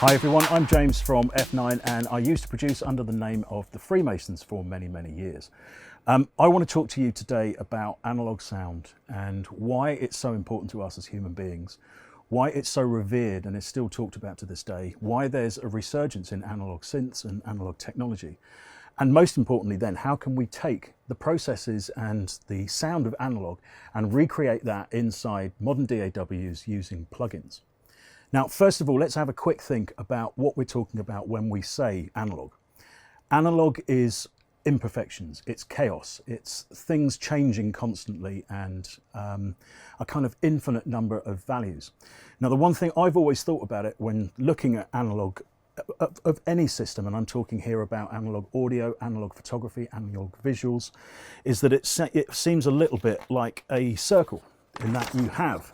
Hi everyone, I'm James from F9 and I used to produce under the name of the Freemasons for many, many years. I want to talk to you today about analog sound and why it's so important to us as human beings, why it's so revered and is still talked about to this day, why there's a resurgence in analog synths and analog technology, and most importantly then, how can we take the processes and the sound of analog and recreate that inside modern DAWs using plugins. Now, first of all, let's have a quick think about what we're talking about when we say analog. Analog is imperfections, it's chaos, it's things changing constantly and a kind of infinite number of values. Now, the one thing I've always thought about it when looking at analog of any system, and I'm talking here about analog audio, analog photography, analog visuals, is that it seems a little bit like a circle in that you have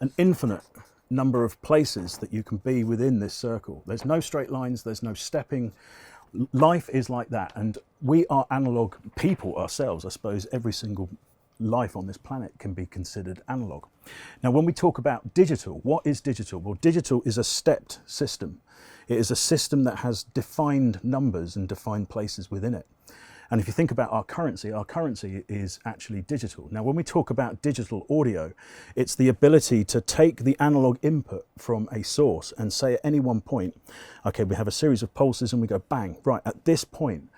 an infinite number of places that you can be within this circle. There's no straight lines, there's no stepping. Life is like that, and we are analog people ourselves. I suppose every single life on this planet can be considered analog. Now, when we talk about digital, what is digital? Well, digital is a stepped system. It is a system that has defined numbers and defined places within it. And if you think about our currency is actually digital. Now, when we talk about digital audio, it's the ability to take the analog input from a source and say at any one point, okay, we have a series of pulses and we go bang, right, at this point,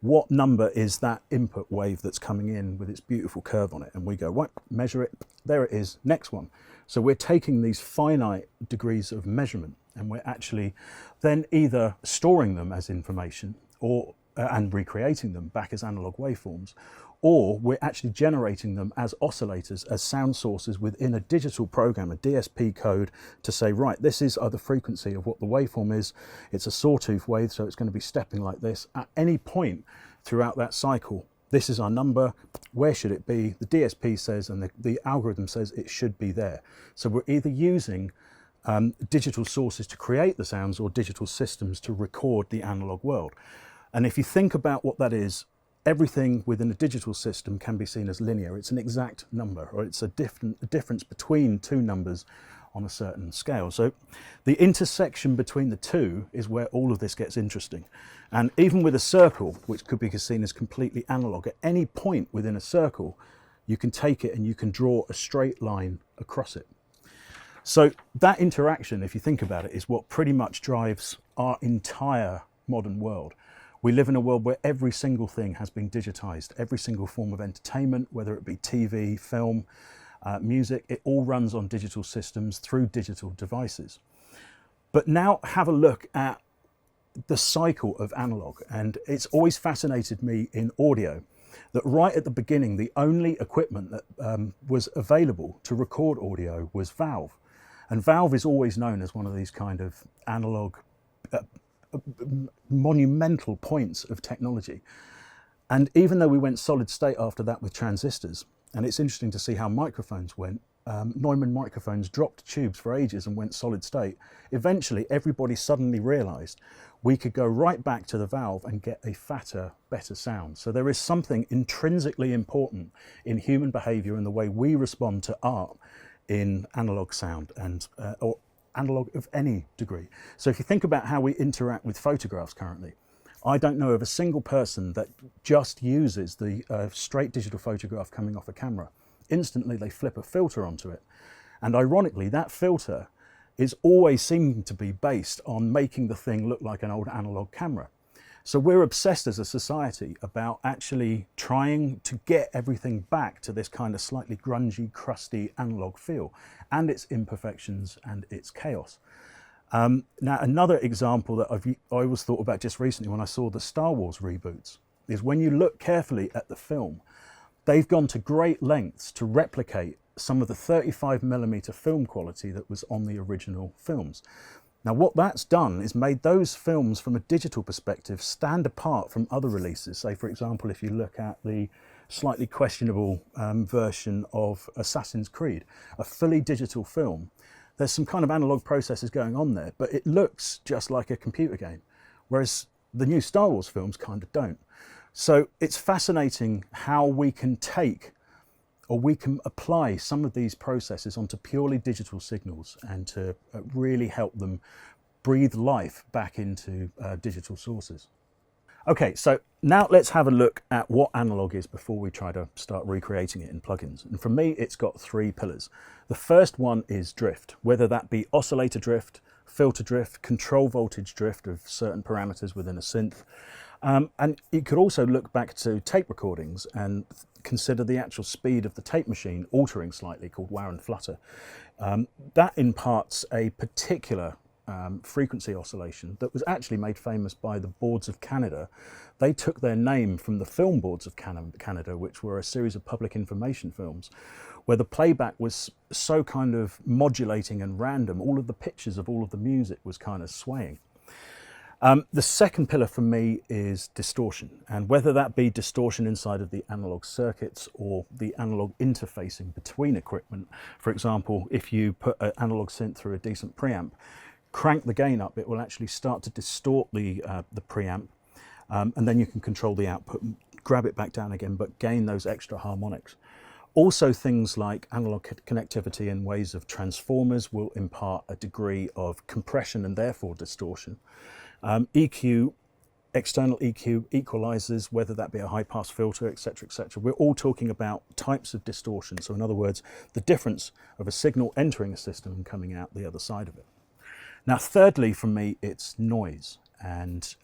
what number is that input wave that's coming in with its beautiful curve on it? And we go, right, measure it, there it is, next one. So we're taking these finite degrees of measurement and we're actually then either storing them as information or and recreating them back as analog waveforms, or we're actually generating them as oscillators, as sound sources within a digital program, a DSP code, to say, right, this is the frequency of what the waveform is. It's a sawtooth wave, so it's going to be stepping like this. At any point throughout that cycle, this is our number. Where should it be? The DSP says, and the algorithm says it should be there. So we're either using digital sources to create the sounds or digital systems to record the analog world. And if you think about what that is, everything within a digital system can be seen as linear. It's an exact number, or it's a difference between two numbers on a certain scale. So the intersection between the two is where all of this gets interesting. And even with a circle, which could be seen as completely analog, at any point within a circle, you can take it and you can draw a straight line across it. So that interaction, if you think about it, is what pretty much drives our entire modern world. We live in a world where every single thing has been digitized. Every single form of entertainment, whether it be TV, film, music, it all runs on digital systems through digital devices. But now have a look at the cycle of analog. And it's always fascinated me in audio that right at the beginning, the only equipment that was available to record audio was valve. And valve is always known as one of these kind of analog monumental points of technology. And even though we went solid state after that with transistors, and it's interesting to see how microphones went, Neumann microphones dropped tubes for ages and went solid state. Eventually, everybody suddenly realized we could go right back to the valve and get a fatter, better sound. So there is something intrinsically important in human behavior and the way we respond to art in analog sound and or analog of any degree. So if you think about how we interact with photographs currently, I don't know of a single person that just uses the straight digital photograph coming off a camera. Instantly they flip a filter onto it. And ironically, that filter is always seeming to be based on making the thing look like an old analog camera. So we're obsessed as a society about actually trying to get everything back to this kind of slightly grungy, crusty analog feel and its imperfections and its chaos. Now, another example that I always thought about just recently when I saw the Star Wars reboots is when you look carefully at the film, they've gone to great lengths to replicate some of the 35mm film quality that was on the original films. Now, what that's done is made those films from a digital perspective stand apart from other releases. Say, for example, if you look at the slightly questionable version of Assassin's Creed, a fully digital film, there's some kind of analog processes going on there, but it looks just like a computer game, whereas the new Star Wars films kind of don't. So it's fascinating how we can take or we can apply some of these processes onto purely digital signals and to really help them breathe life back into digital sources. Okay, so now let's have a look at what Analogue is before we try to start recreating it in plugins. And for me, it's got three pillars. The first one is drift, whether that be oscillator drift, filter drift, control voltage drift of certain parameters within a synth. And you could also look back to tape recordings and consider the actual speed of the tape machine altering slightly, called whir and flutter. That imparts a particular frequency oscillation that was actually made famous by the Boards of Canada. They took their name from the Film Boards of Canada, which were a series of public information films, where the playback was so kind of modulating and random. All of the pitches of all of the music was kind of swaying. The second pillar for me is distortion, and whether that be distortion inside of the analog circuits or the analog interfacing between equipment. For example, if you put an analog synth through a decent preamp, crank the gain up, it will actually start to distort the preamp, and then you can control the output, grab it back down again, but gain those extra harmonics. Also, things like analog connectivity and ways of transformers will impart a degree of compression and therefore distortion. EQ, external EQ, equalizers, whether that be a high pass filter, etc., etc. We're all talking about types of distortion. So in other words, the difference of a signal entering a system and coming out the other side of it. Now, thirdly, for me, it's noise. And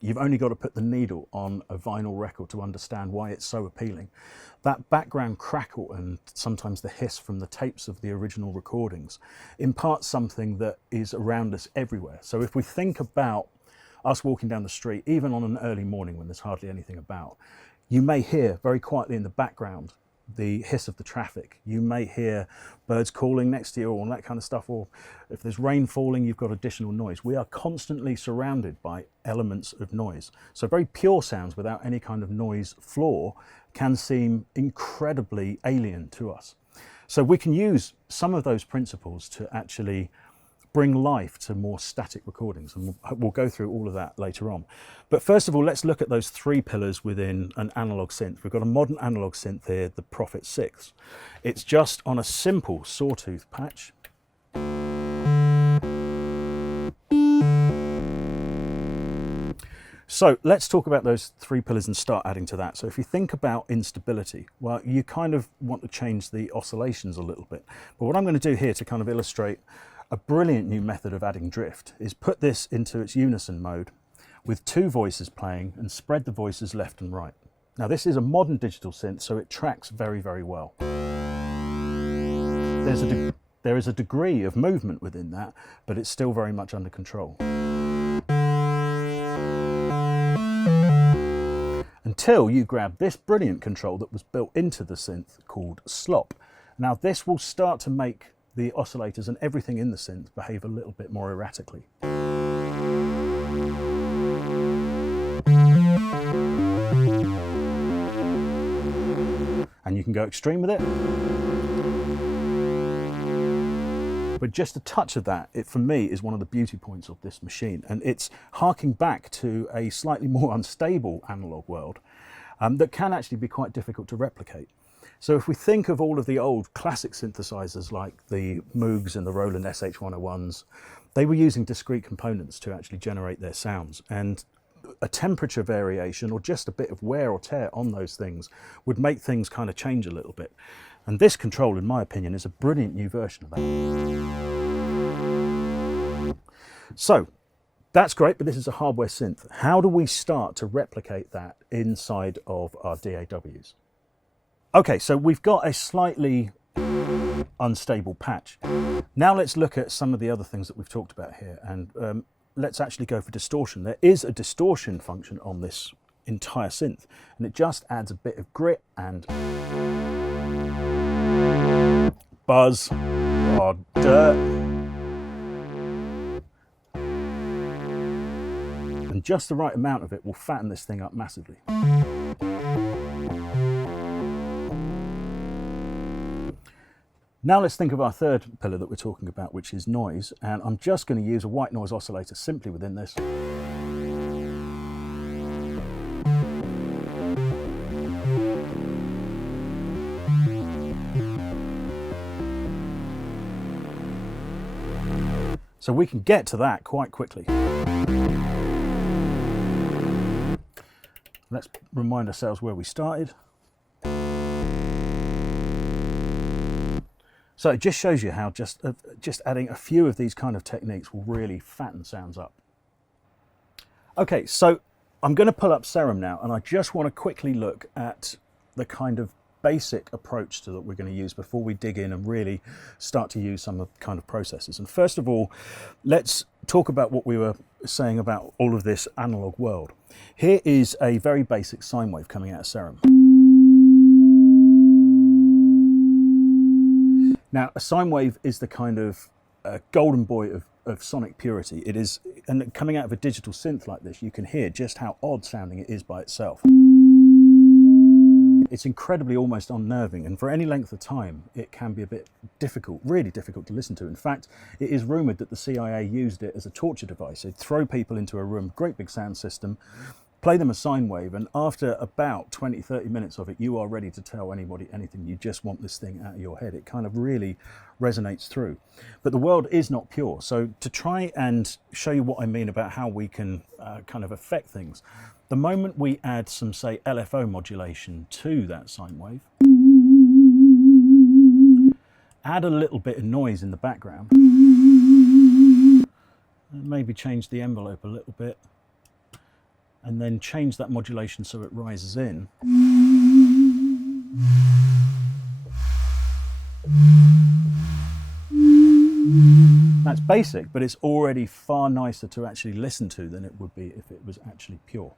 you've only got to put the needle on a vinyl record to understand why it's so appealing. That background crackle and sometimes the hiss from the tapes of the original recordings imparts something that is around us everywhere. So if we think about us walking down the street, even on an early morning when there's hardly anything about, you may hear very quietly in the background the hiss of the traffic. You may hear birds calling next to you, or all that kind of stuff, or if there's rain falling, you've got additional noise. We are constantly surrounded by elements of noise. So very pure sounds without any kind of noise floor can seem incredibly alien to us. So we can use some of those principles to actually bring life to more static recordings, and we'll go through all of that later on. But first of all, let's look at those three pillars within an analog synth. We've got a modern analog synth here, the Prophet 6. It's just on a simple sawtooth patch. So let's talk about those three pillars and start adding to that. So if you think about instability, well, you kind of want to change the oscillations a little bit. But what I'm going to do here to kind of illustrate a brilliant new method of adding drift is put this into its unison mode with two voices playing and spread the voices left and right. Now this is a modern digital synth, so it tracks very, very well. There is a degree of movement within that, but it's still very much under control. Until you grab this brilliant control that was built into the synth called slop. Now this will start to make the oscillators and everything in the synth behave a little bit more erratically. And you can go extreme with it. But just a touch of that, for me, is one of the beauty points of this machine. And it's harking back to a slightly more unstable analog world that can actually be quite difficult to replicate. So if we think of all of the old classic synthesizers like the Moogs and the Roland SH101s, they were using discrete components to actually generate their sounds. And a temperature variation or just a bit of wear or tear on those things would make things kind of change a little bit. And this control, in my opinion, is a brilliant new version of that. So that's great, but this is a hardware synth. How do we start to replicate that inside of our DAWs? Okay, so we've got a slightly unstable patch. Now let's look at some of the other things that we've talked about here, and let's actually go for distortion. There is a distortion function on this entire synth, and it just adds a bit of grit and buzz or dirt. And just the right amount of it will fatten this thing up massively. Now let's think of our third pillar that we're talking about, which is noise, and I'm just going to use a white noise oscillator simply within this. So we can get to that quite quickly. Let's remind ourselves where we started. So it just shows you how just adding a few of these kind of techniques will really fatten sounds up. Okay, so I'm going to pull up Saram now, and I just want to quickly look at the kind of basic approach that we're going to use before we dig in and really start to use some of the kind of processes. And first of all, let's talk about what we were saying about all of this analog world. Here is a very basic sine wave coming out of Saram. Now, a sine wave is the kind of golden boy of sonic purity. It is, and coming out of a digital synth like this, you can hear just how odd sounding it is by itself. It's incredibly almost unnerving, and for any length of time, it can be a bit difficult, really difficult to listen to. In fact, it is rumoured that the CIA used it as a torture device. They'd throw people into a room, great big sound system, play them a sine wave, and after about 20-30 minutes of it, you are ready to tell anybody anything. You just want this thing out of your head. It kind of really resonates through. But the world is not pure. So to try and show you what I mean about how we can kind of affect things, the moment we add some, say, LFO modulation to that sine wave, add a little bit of noise in the background, maybe change the envelope a little bit, and then change that modulation so it rises in. That's basic, but it's already far nicer to actually listen to than it would be if it was actually pure.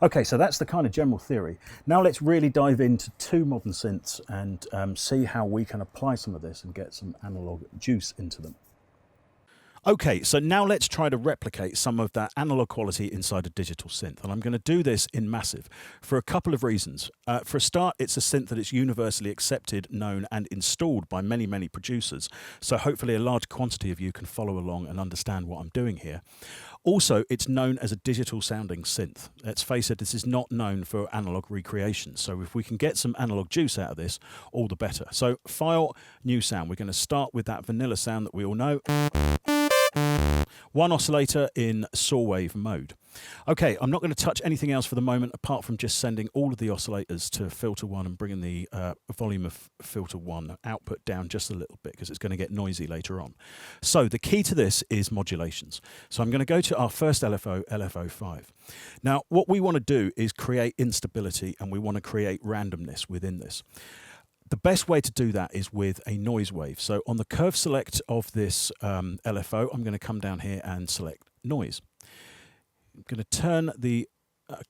Okay, so that's the kind of general theory. Now let's really dive into two modern synths and see how we can apply some of this and get some analog juice into them. Okay, so now let's try to replicate some of that analog quality inside a digital synth. And I'm going to do this in Massive for a couple of reasons. For a start, it's a synth that is universally accepted, known, and installed by many, many producers. So hopefully a large quantity of you can follow along and understand what I'm doing here. Also, it's known as a digital sounding synth. Let's face it, this is not known for analog recreation. So if we can get some analog juice out of this, all the better. So File, New Sound. We're going to start with that vanilla sound that we all know. One oscillator in saw wave mode. Okay, I'm not going to touch anything else for the moment apart from just sending all of the oscillators to filter 1 and bringing the volume of filter 1 output down just a little bit because it's going to get noisy later on. So the key to this is modulations. So I'm going to go to our first LFO, LFO5. Now what we want to do is create instability and we want to create randomness within this. The best way to do that is with a noise wave. So on the curve select of this LFO, I'm going to come down here and select noise. I'm going to turn the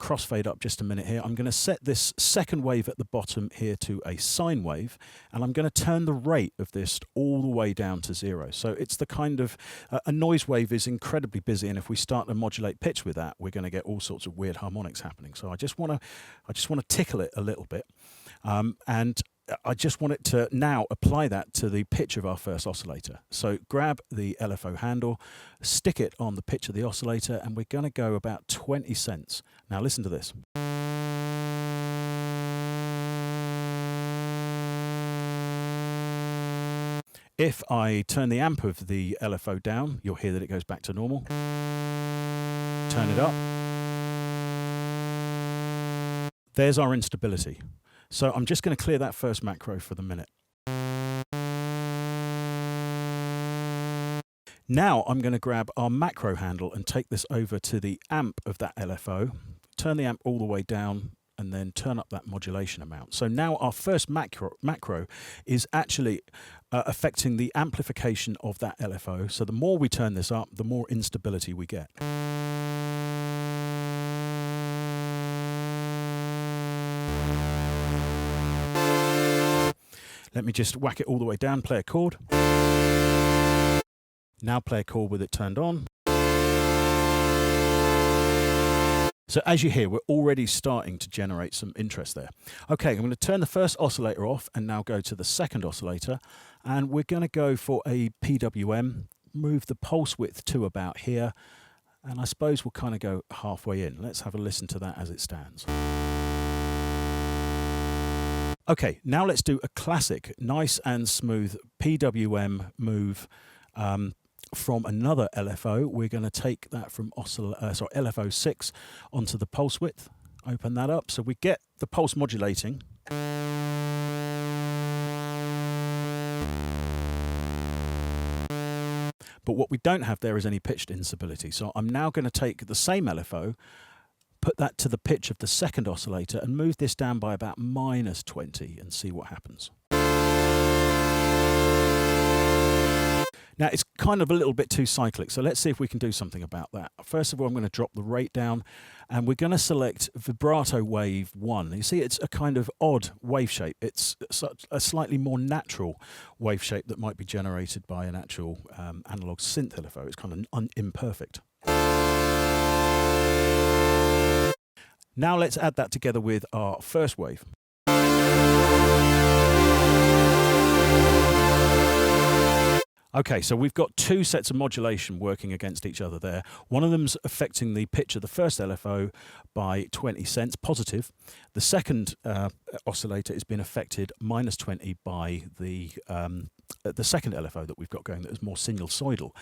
crossfade up just a minute here. I'm going to set this second wave at the bottom here to a sine wave, and I'm going to turn the rate of this all the way down to 0. So it's the kind of, a noise wave is incredibly busy, and if we start to modulate pitch with that, we're going to get all sorts of weird harmonics happening. So I just want to tickle it a little bit, and I just want it to now apply that to the pitch of our first oscillator. So grab the LFO handle, stick it on the pitch of the oscillator, and we're going to go about 20 cents. Now listen to this. If I turn the amp of the LFO down, you'll hear that it goes back to normal. Turn it up. There's our instability. So I'm just going to clear that first macro for the minute. Now I'm going to grab our macro handle and take this over to the amp of that LFO, turn the amp all the way down, and then turn up that modulation amount. So now our first macro is actually affecting the amplification of that LFO. So the more we turn this up, the more instability we get. Let me just whack it all the way down, play a chord. Now play a chord with it turned on. So as you hear, we're already starting to generate some interest there. Okay, I'm going to turn the first oscillator off and now go to the second oscillator. And we're going to go for a PWM, move the pulse width to about here. And I suppose we'll kind of go halfway in. Let's have a listen to that as it stands. Okay, now let's do a classic, nice and smooth PWM move from another LFO. We're going to take that from LFO 6 onto the pulse width. Open that up so we get the pulse modulating. But what we don't have there is any pitched instability. So I'm now going to take the same LFO, put that to the pitch of the second oscillator and move this down by about -20 and see what happens. Now, it's kind of a little bit too cyclic, so let's see if we can do something about that. First of all, I'm going to drop the rate down, and we're going to select Vibrato Wave 1. You see, it's a kind of odd wave shape. It's such a slightly more natural wave shape that might be generated by an actual analog synth LFO. It's kind of imperfect. Now let's add that together with our first wave. Okay, so we've got two sets of modulation working against each other there. One of them's affecting the pitch of the first LFO by 20 cents positive. The second oscillator is being affected -20 by the second LFO that we've got going that is more sinusoidal.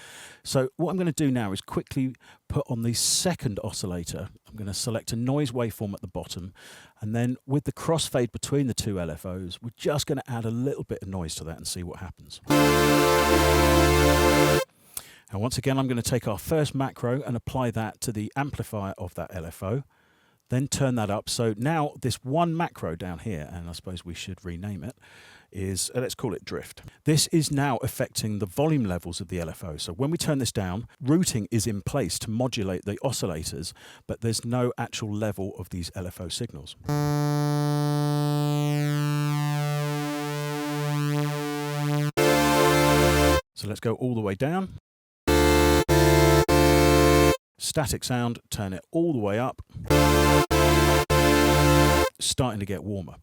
So what I'm going to do now is quickly put on the second oscillator. I'm going to select a noise waveform at the bottom, and then with the crossfade between the two LFOs, we're just going to add a little bit of noise to that and see what happens. And once again, I'm going to take our first macro and apply that to the amplifier of that LFO, then turn that up. So now this one macro down here, and I suppose we should rename it, is, let's call it drift. This is now affecting the volume levels of the LFO. So when we turn this down, routing is in place to modulate the oscillators, but there's no actual level of these LFO signals. So let's go all the way down. Static sound, turn it all the way up. Starting to get warmer.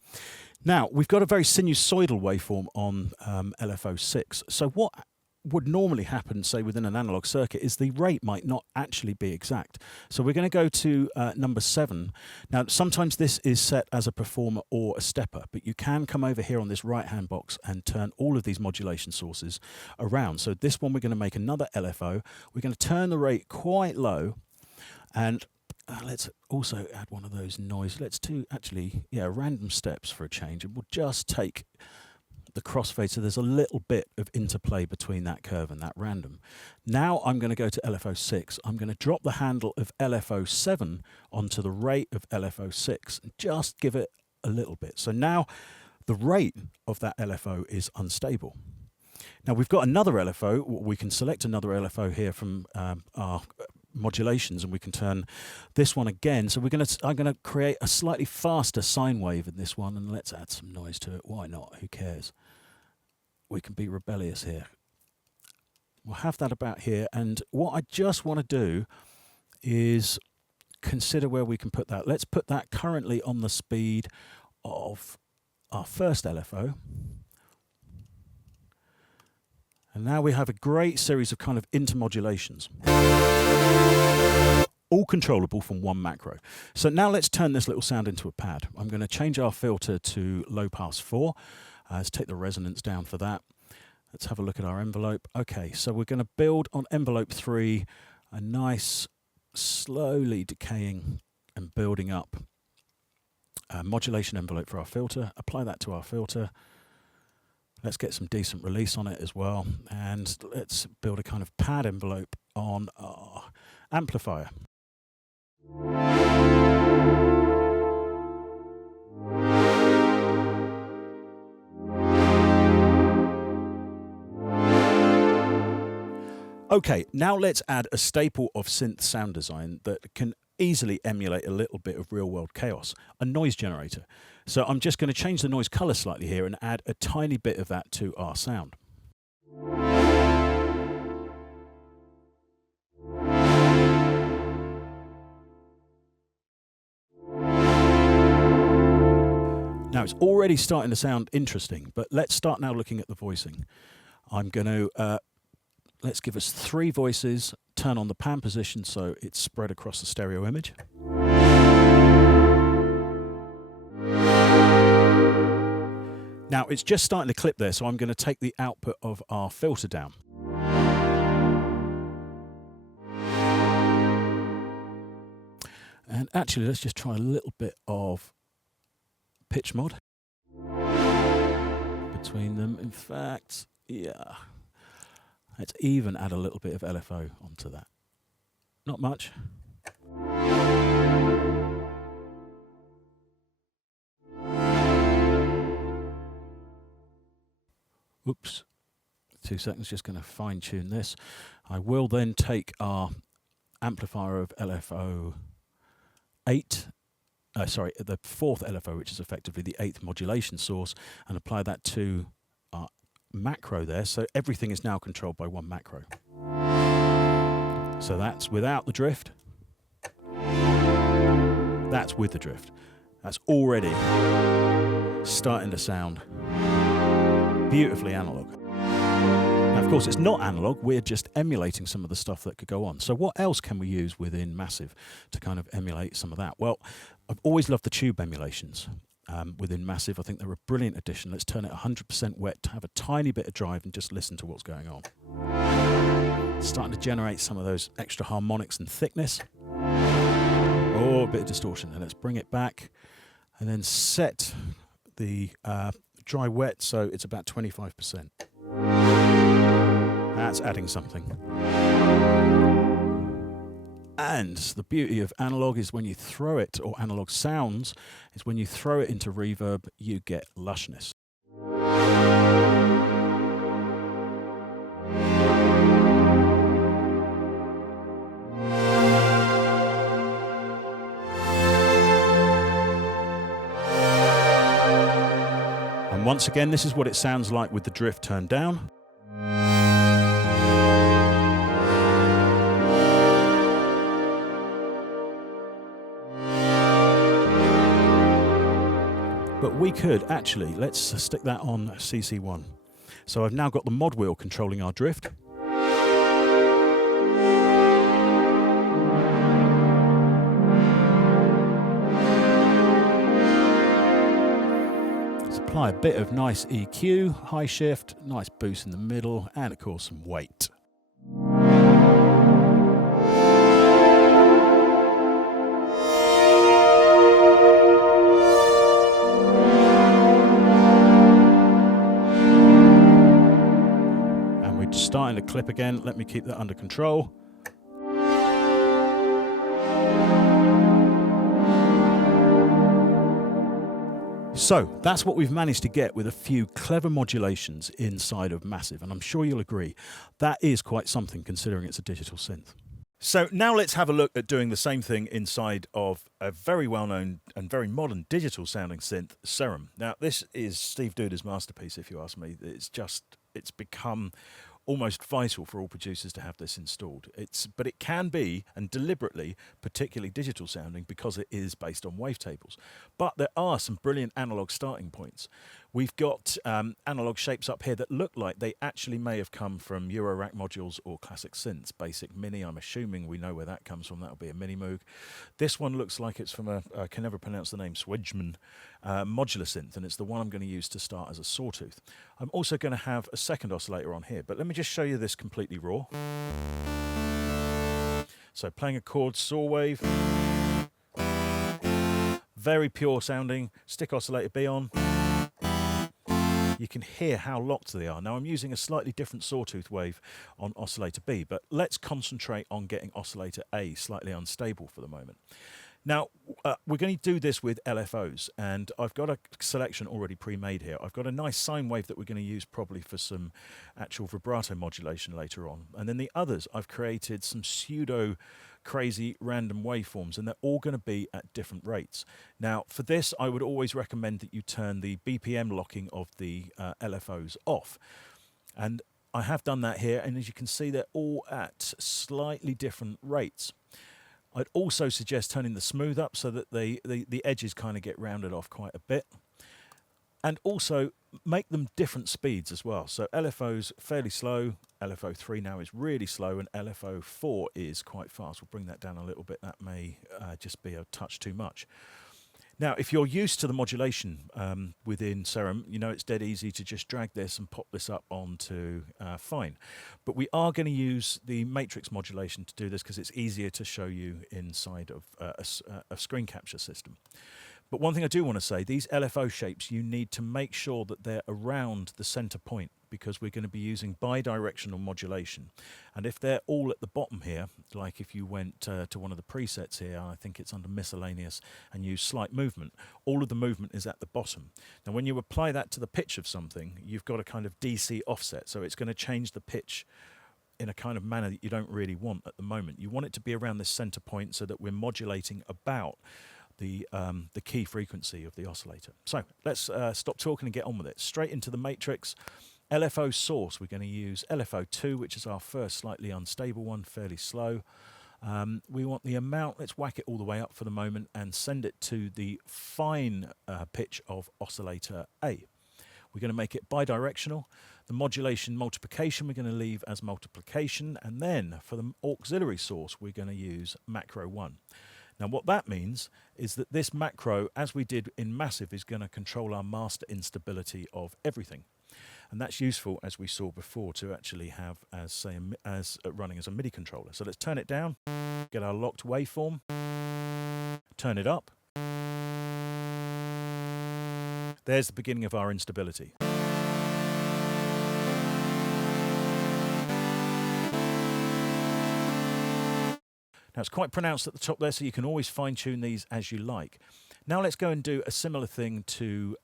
Now, we've got a very sinusoidal waveform on LFO 6. So what would normally happen, say, within an analog circuit is the rate might not actually be exact. So we're going to go to number 7. Now, sometimes this is set as a performer or a stepper, but you can come over here on this right-hand box and turn all of these modulation sources around. So this one, we're going to make another LFO. We're going to turn the rate quite low, and let's also add one of those noise. Let's do actually, random steps for a change, and we'll just take the crossfade so there's a little bit of interplay between that curve and that random. Now I'm going to go to LFO 6. I'm going to drop the handle of LFO 7 onto the rate of LFO 6 and just give it a little bit. So now the rate of that LFO is unstable. Now we've got another LFO. We can select another LFO here from our modulations, and we can turn this one again. So I'm going to create a slightly faster sine wave in this one, and let's add some noise to it. Why not? Who cares? We can be rebellious here. We'll have that about here, and what I just want to do is consider where we can put that. Let's put that currently on the speed of our first LFO. And now we have a great series of kind of intermodulations, all controllable from one macro. So now let's turn this little sound into a pad. I'm going to change our filter to low pass 4. Let's take the resonance down for that. Let's have a look at our envelope. Okay, so we're going to build on envelope 3 a nice, slowly decaying and building up modulation envelope for our filter. Apply that to our filter. Let's get some decent release on it as well. And let's build a kind of pad envelope on our amplifier. Okay, now let's add a staple of synth sound design that can easily emulate a little bit of real-world chaos, a noise generator. So I'm just going to change the noise color slightly here and add a tiny bit of that to our sound. Now it's already starting to sound interesting, but let's start now looking at the voicing. I'm going to, let's give us 3 voices, turn on the pan position so it's spread across the stereo image. Now it's just starting to clip there, so I'm going to take the output of our filter down. And actually, let's just try a little bit of pitch mod between them. In fact, yeah, let's even add a little bit of LFO onto that. Not much. Oops. 2 seconds, just going to fine tune this. I will then take our amplifier of LFO 8, the 4th LFO, which is effectively the 8th modulation source, and apply that to our macro there. So everything is now controlled by one macro. So that's without the drift. That's with the drift. That's already starting to sound beautifully analog. Now, of course, it's not analog. We're just emulating some of the stuff that could go on. So what else can we use within Massive to kind of emulate some of that? Well, I've always loved the tube emulations within Massive. I think they're a brilliant addition. Let's turn it 100% wet to have a tiny bit of drive and just listen to what's going on. It's starting to generate some of those extra harmonics and thickness. Oh, a bit of distortion. And let's bring it back and then set the dry wet so it's about 25%. That's adding something. And the beauty of analog is when you throw it, or analog sounds, is when you throw it into reverb, you get lushness. And once again, this is what it sounds like with the drift turned down. But we could actually, let's stick that on CC1. So I've now got the mod wheel controlling our drift. Let's apply a bit of nice EQ, high shift, nice boost in the middle, and of course some weight. Starting to clip again. Let me keep that under control. So that's what we've managed to get with a few clever modulations inside of Massive, and I'm sure you'll agree that is quite something considering it's a digital synth. So now let's have a look at doing the same thing inside of a very well-known and very modern digital sounding synth, Saram. Now this is Steve Duda's masterpiece, if you ask me. It's become almost vital for all producers to have this installed. But it can be, and deliberately, particularly digital sounding because it is based on wavetables. But there are some brilliant analog starting points. We've got analog shapes up here that look like they actually may have come from Eurorack modules or classic synths. Basic Mini, I'm assuming we know where that comes from. That'll be a Mini Moog. This one looks like it's from I can never pronounce the name, Swedgeman modular synth, and it's the one I'm going to use to start as a sawtooth. I'm also going to have a second oscillator on here, but let me just show you this completely raw. So playing a chord saw wave, very pure sounding, stick oscillator B on. You can hear how locked they are. Now I'm using a slightly different sawtooth wave on oscillator B, but let's concentrate on getting oscillator A slightly unstable for the moment. Now, we're going to do this with LFOs, and I've got a selection already pre-made here. I've got a nice sine wave that we're going to use probably for some actual vibrato modulation later on. And then the others, I've created some pseudo crazy random waveforms, and they're all going to be at different rates. Now, for this, I would always recommend that you turn the BPM locking of the LFOs off. And I have done that here, and as you can see, they're all at slightly different rates. I'd also suggest turning the smooth up so that the edges kind of get rounded off quite a bit. And also make them different speeds as well. So LFO's fairly slow, LFO 3 now is really slow, and LFO 4 is quite fast. We'll bring that down a little bit. That may just be a touch too much. Now, if you're used to the modulation within Saram, you know it's dead easy to just drag this and pop this up onto Fine. But we are going to use the matrix modulation to do this because it's easier to show you inside of a screen capture system. But one thing I do want to say, these LFO shapes, you need to make sure that they're around the center point, because we're going to be using bidirectional modulation. And if they're all at the bottom here, like if you went to one of the presets here, I think it's under miscellaneous, and use slight movement, all of the movement is at the bottom. Now when you apply that to the pitch of something, you've got a kind of DC offset, so it's going to change the pitch in a kind of manner that you don't really want at the moment. You want it to be around this center point so that we're modulating about the key frequency of the oscillator. So let's stop talking and get on with it. Straight into the matrix. LFO source, we're going to use LFO2, which is our first slightly unstable one, fairly slow. We want the amount, let's whack it all the way up for the moment and send it to the fine pitch of oscillator A. We're going to make it bidirectional. The modulation multiplication we're going to leave as multiplication, and then for the auxiliary source we're going to use macro 1. Now what that means is that this macro, as we did in massive, is going to control our master instability of everything. And that's useful, as we saw before, to actually have as running as a MIDI controller. So let's turn it down, get our locked waveform, turn it up. There's the beginning of our instability. Now it's quite pronounced at the top there, so you can always fine-tune these as you like. Now let's go and do a similar thing to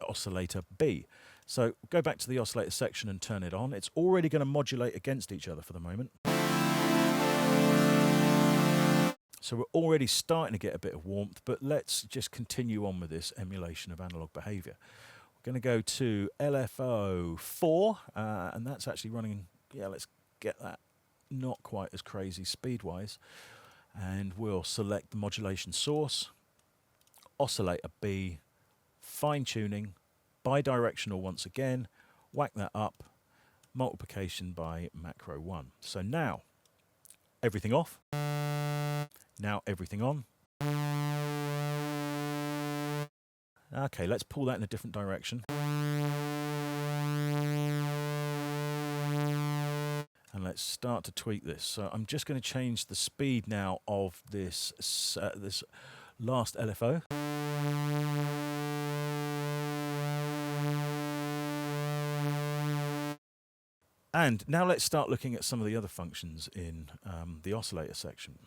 oscillator B. So go back to the oscillator section and turn it on. It's already going to modulate against each other for the moment. So we're already starting to get a bit of warmth, but let's just continue on with this emulation of analog behavior. We're going to go to LFO 4, and that's actually running, yeah, let's get that not quite as crazy speed-wise. And we'll select the modulation source, oscillator B, fine-tuning, bidirectional once again, whack that up, multiplication by macro 1. So now, everything off, now everything on. Okay, let's pull that in a different direction. And let's start to tweak this. So I'm just going to change the speed now of this, this last LFO. And now let's start looking at some of the other functions in the oscillator section.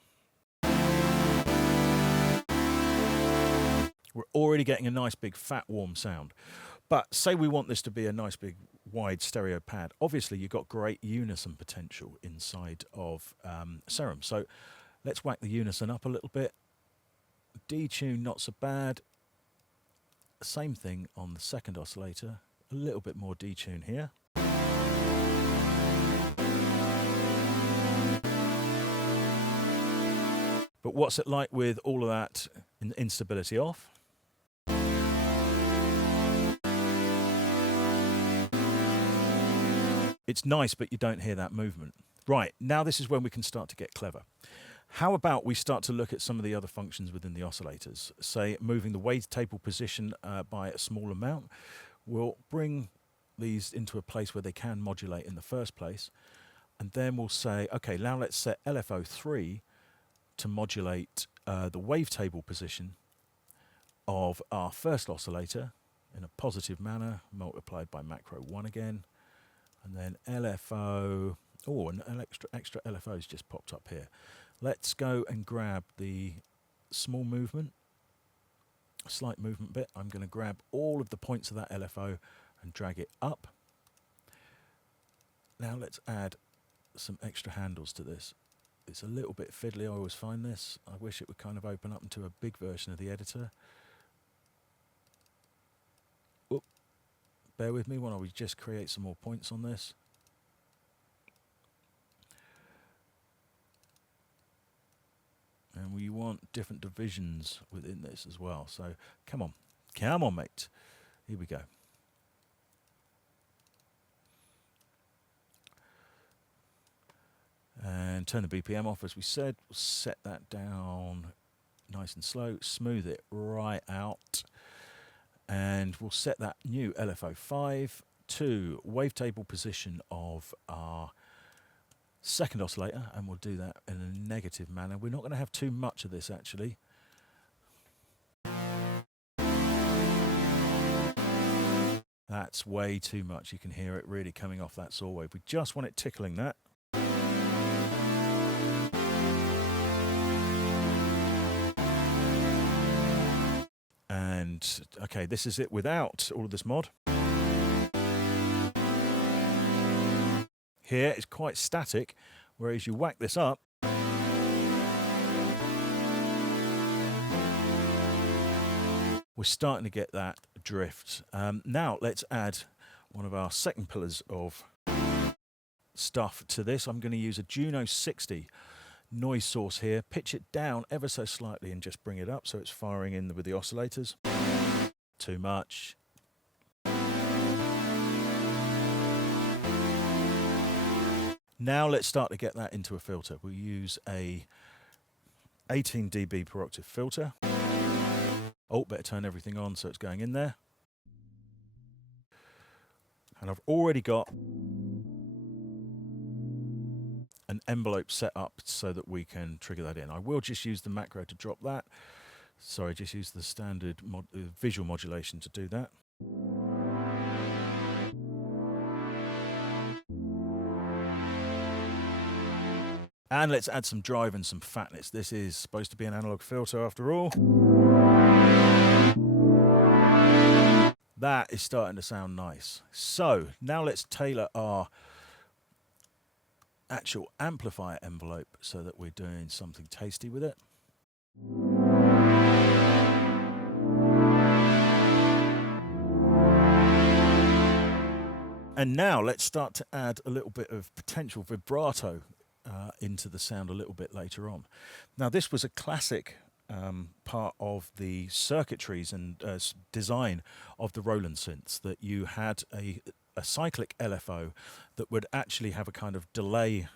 We're already getting a nice big fat warm sound. But say we want this to be a nice big wide stereo pad. Obviously you've got great unison potential inside of Saram. So let's whack the unison up a little bit. Detune not so bad. Same thing on the second oscillator. A little bit more detune here. But what's it like with all of that instability off? It's nice, but you don't hear that movement. Right, now this is when we can start to get clever. How about we start to look at some of the other functions within the oscillators? Say, moving the wavetable position by a small amount. We'll bring these into a place where they can modulate in the first place. And then we'll say, okay, now let's set LFO3 to modulate the wavetable position of our first oscillator in a positive manner, multiplied by macro 1 again. And then LFO, oh, an extra LFO's just popped up here. Let's go and grab the small movement, slight movement bit. I'm going to grab all of the points of that LFO and drag it up. Now let's add some extra handles to this. It's a little bit fiddly, I always find this. I wish it would kind of open up into a big version of the editor. Oop. Bear with me while we just create some more points on this. And we want different divisions within this as well. So come on, mate. Here we go. And turn the BPM off, as we said. We'll set that down nice and slow, smooth it right out, and we'll set that new LFO 5 to wavetable position of our second oscillator, and we'll do that in a negative manner. We're not going to have too much of this actually. That's way too much. You can hear it really coming off that saw wave. We just want it tickling that. And okay, this is it without all of this mod. Here it's quite static, whereas you whack this up, we're starting to get that drift. Now let's add one of our second pillars of stuff to this. I'm going to use a Juno 60 noise source here, pitch it down ever so slightly and just bring it up so it's firing in with the oscillators. Too much. Now let's start to get that into a filter. We'll use a 18 dB per octave filter. Oh, better turn everything on so it's going in there. And I've already got an envelope set up so that we can trigger that in. I will just use the macro to drop that. Sorry, just use the standard visual modulation to do that. And let's add some drive and some fatness. This is supposed to be an analog filter after all. That is starting to sound nice. So now let's tailor our actual amplifier envelope so that we're doing something tasty with it. And now let's start to add a little bit of potential vibrato into the sound a little bit later on. Now this was a classic part of the circuitries and design of the Roland synths, that you had a cyclic LFO that would actually have a kind of delay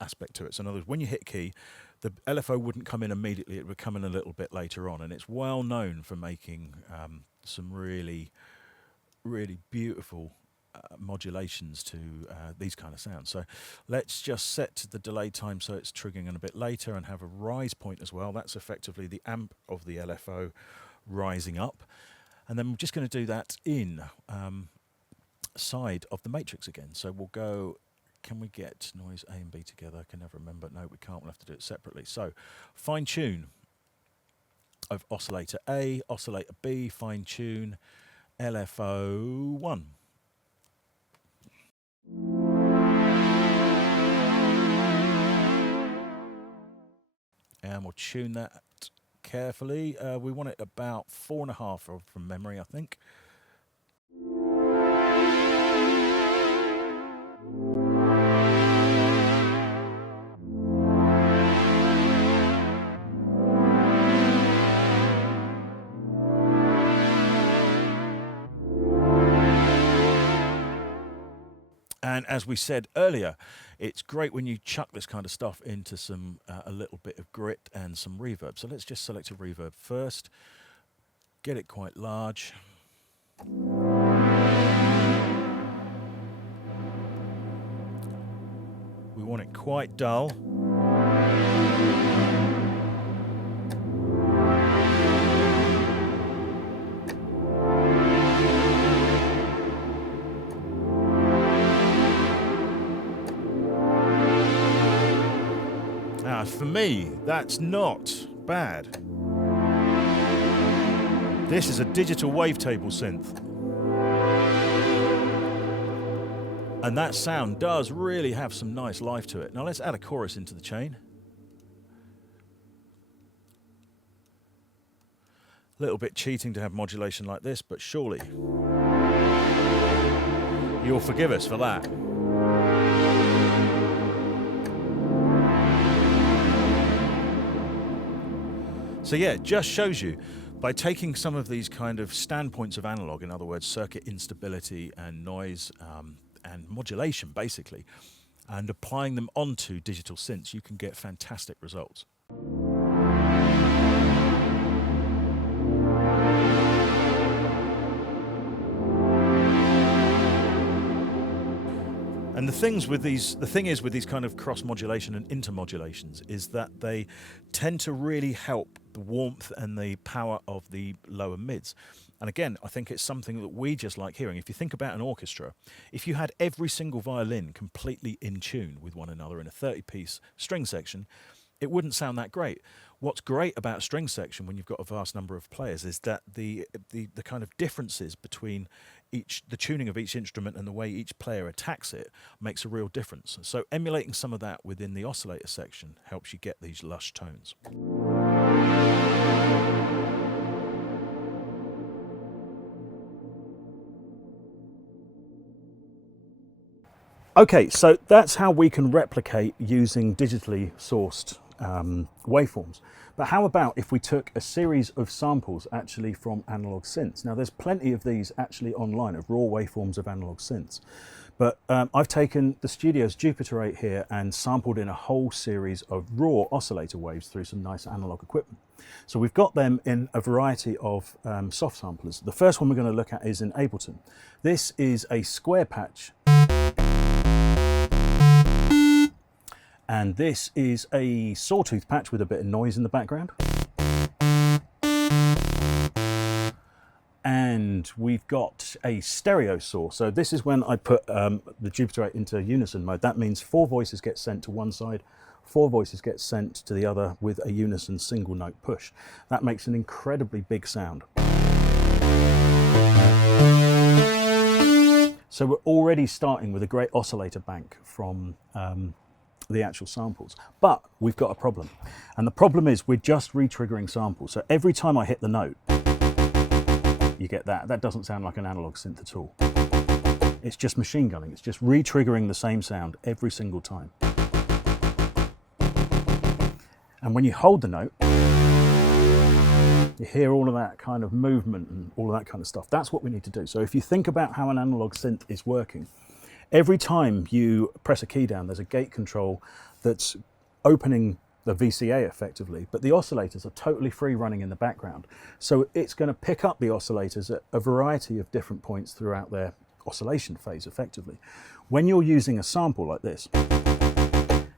aspect to it. So in other words, when you hit key, the LFO wouldn't come in immediately, it would come in a little bit later on, and it's well known for making some really, really beautiful modulations to these kind of sounds. So let's just set the delay time so it's triggering in a bit later and have a rise point as well. That's effectively the amp of the LFO rising up. And then we're just going to do that in side of the matrix again. So we'll go, can we get noise A and B together? I can never remember. No, we can't. We'll have to do it separately. So fine tune of oscillator A, oscillator B, fine tune LFO 1. And we'll tune that carefully. We want it about 4.5 from memory, I think. And as we said earlier, it's great when you chuck this kind of stuff into some a little bit of grit and some reverb. So let's just select a reverb first, get it quite large. We want it quite dull. For me, that's not bad. This is a digital wavetable synth. And that sound does really have some nice life to it. Now let's add a chorus into the chain. A little bit cheating to have modulation like this, but surely you'll forgive us for that. So yeah, it just shows you, by taking some of these kind of standpoints of analog, in other words, circuit instability and noise and modulation basically, and applying them onto digital synths, you can get fantastic results. And the thing is with these kind of cross modulation and intermodulations is that they tend to really help the warmth and the power of the lower mids. And again, I think it's something that we just like hearing. If you think about an orchestra, if you had every single violin completely in tune with one another in a 30-piece string section, it wouldn't sound that great. What's great about a string section when you've got a vast number of players is that the kind of differences between the tuning of each instrument and the way each player attacks it makes a real difference. So emulating some of that within the oscillator section helps you get these lush tones. Okay, so that's how we can replicate using digitally sourced waveforms. But how about if we took a series of samples actually from analog synths? Now there's plenty of these actually online of raw waveforms of analog synths. But I've taken the studio's Jupiter 8 here and sampled in a whole series of raw oscillator waves through some nice analog equipment. So we've got them in a variety of soft samplers. The first one we're going to look at is in Ableton. This is a square patch. And this is a sawtooth patch with a bit of noise in the background. And we've got a stereo saw. So this is when I put the Jupiter 8 into unison mode. That means 4 voices get sent to one side, 4 voices get sent to the other with a unison single note push. That makes an incredibly big sound. So we're already starting with a great oscillator bank from the actual samples, but we've got a problem, and the problem is we're just re-triggering samples. So every time I hit the note, you get that doesn't sound like an analog synth at all. It's just machine gunning. It's just re-triggering the same sound every single time. And when you hold the note, you hear all of that kind of movement and all of that kind of stuff. That's what we need to do. So if you think about how an analog synth is working, every time you press a key down, there's a gate control that's opening the VCA effectively, but the oscillators are totally free running in the background. So it's going to pick up the oscillators at a variety of different points throughout their oscillation phase effectively. When you're using a sample like this,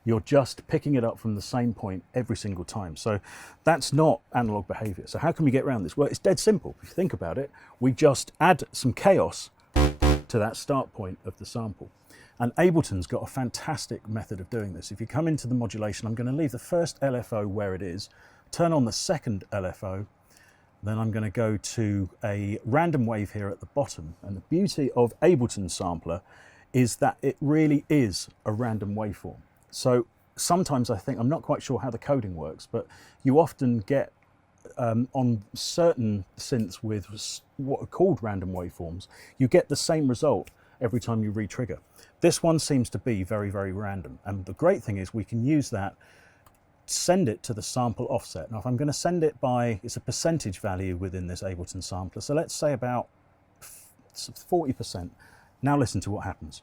you're just picking it up from the same point every single time. So that's not analog behavior. So how can we get around this? Well, it's dead simple. If you think about it, we just add some chaos to that start point of the sample. And Ableton's got a fantastic method of doing this. If you come into the modulation, I'm going to leave the first LFO where it is, turn on the second LFO, then I'm going to go to a random wave here at the bottom. And the beauty of Ableton Sampler is that it really is a random waveform. So sometimes I think, I'm not quite sure how the coding works, but you often get on certain synths with what are called random waveforms, you get the same result every time you re-trigger. This one seems to be very, very random. And the great thing is we can use that, send it to the sample offset. Now, if I'm going to send it by, it's a percentage value within this Ableton sampler. So let's say about 40%. Now listen to what happens.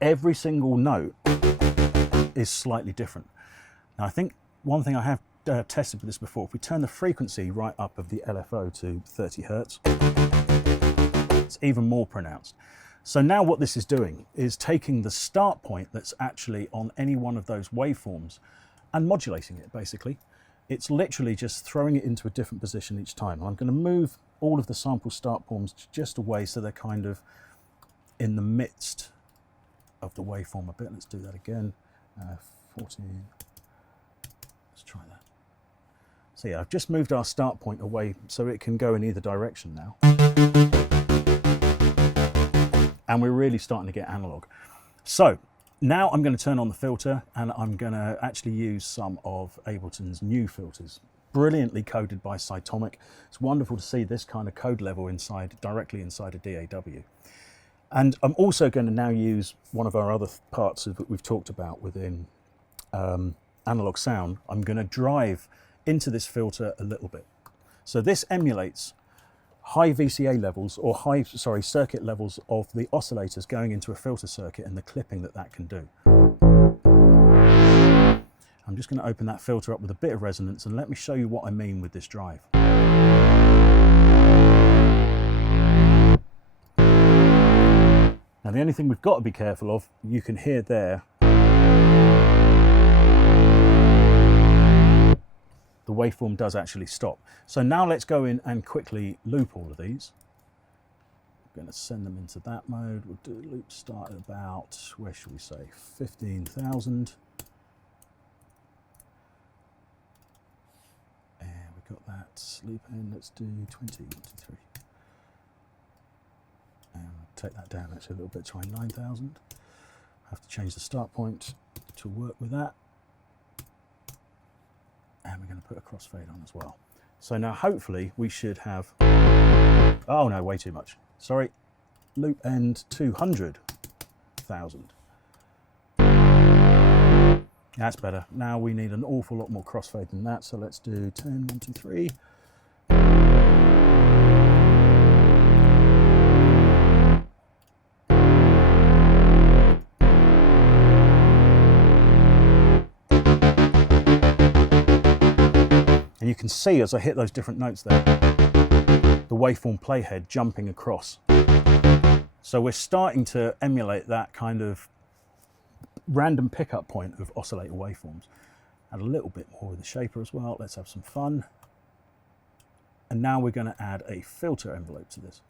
Every single note is slightly different. Now, I think one thing I have tested with this before, if we turn the frequency right up of the LFO to 30 Hertz, it's even more pronounced. So now what this is doing is taking the start point that's actually on any one of those waveforms and modulating it, basically. It's literally just throwing it into a different position each time. I'm going to move all of the sample start points just away so they're kind of in the midst of the waveform a bit. Let's do that again. 14. Let's try that. So yeah, I've just moved our start point away so it can go in either direction now. And we're really starting to get analog. So now I'm going to turn on the filter and I'm going to actually use some of Ableton's new filters, brilliantly coded by Cytomic. It's wonderful to see this kind of code level directly inside a DAW. And I'm also going to now use one of our other parts that we've talked about within analog sound. I'm going to drive into this filter a little bit. So this emulates high VCA levels or circuit levels of the oscillators going into a filter circuit and the clipping that can do. I'm just going to open that filter up with a bit of resonance and let me show you what I mean with this drive. the only thing we've got to be careful of, you can hear there, the waveform does actually stop. So now let's go in and quickly loop all of these. I'm going to send them into that mode. We'll do a loop start at about, where should we say, 15,000. And we've got that loop in. Let's do 20, 23. And we'll take that down actually a little bit, try 9,000. Have to change the start point to work with that. And we're going to put a crossfade on as well. So now hopefully we should have, oh no, way too much. Sorry, loop end 200,000. That's better. Now we need an awful lot more crossfade than that. So let's do 10, 1, 2, 3. And you can see as I hit those different notes there, the waveform playhead jumping across. So we're starting to emulate that kind of random pickup point of oscillator waveforms. Add a little bit more with the shaper as well. Let's have some fun. And now we're going to add a filter envelope to this.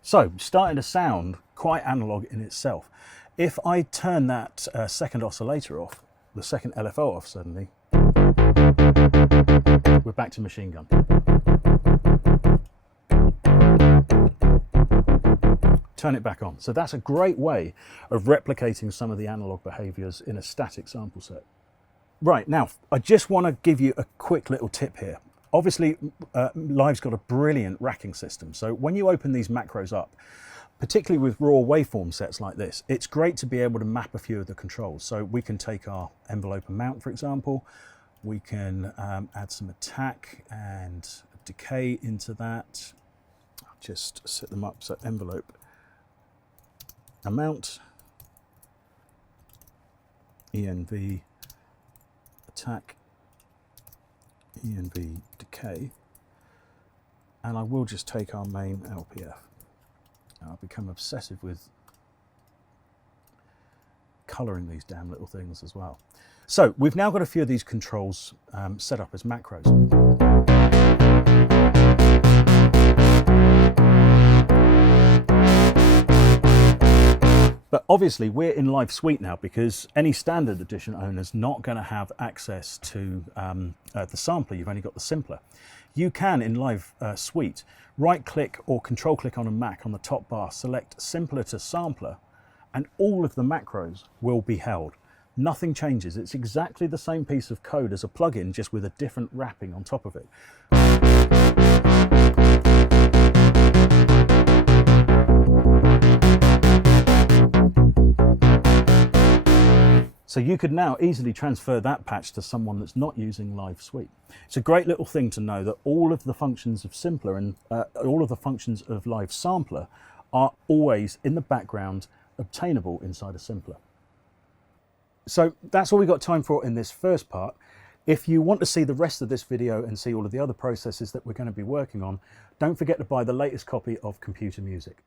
So, starting to sound quite analog in itself. If I turn that second oscillator off, the second LFO off suddenly, we're back to machine gun. Turn it back on. So that's a great way of replicating some of the analog behaviors in a static sample set. Right, now, I just want to give you a quick little tip here. Obviously, Live's got a brilliant racking system. So when you open these macros up, particularly with raw waveform sets like this, it's great to be able to map a few of the controls. So we can take our envelope and mount, for example. We can add some attack and decay into that. I'll just set them up. So envelope, amount, ENV, attack, ENV, decay, and I will just take our main LPF. Now I've become obsessive with colouring these damn little things as well. So we've now got a few of these controls set up as macros. But obviously we're in Live Suite now because any standard edition owner's not going to have access to the sampler. You've only got the simpler. You can, in Live Suite, right click or control click on a Mac on the top bar, select simpler to sampler, and all of the macros will be held. Nothing changes. It's exactly the same piece of code as a plugin, just with a different wrapping on top of it. So you could now easily transfer that patch to someone that's not using Live Suite. It's a great little thing to know that all of the functions of Simpler and all of the functions of Live Sampler are always in the background obtainable inside a Simpler. So that's all we've got time for in this first part. If you want to see the rest of this video and see all of the other processes that we're going to be working on, don't forget to buy the latest copy of Computer Music.